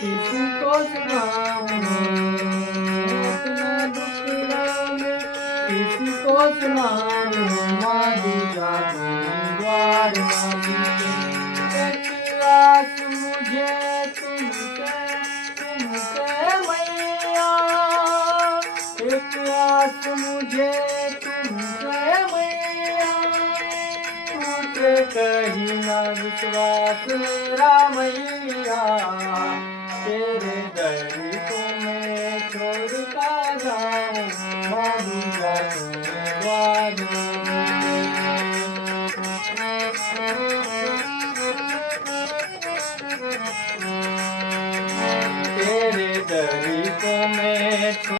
किसी को सुनाऊं अपना दुखड़ा मैं किसी को सुनाऊं माली जागो द्वार माली के एक आस मुझे तुमसे मैया एक आस मुझे तुमसे मैया टूटे कहीं ना विश्वास मेरा मैया तेरे दर को मैं छोड़ कर जाऊं माली जागो द्वार तेरे दर को मैं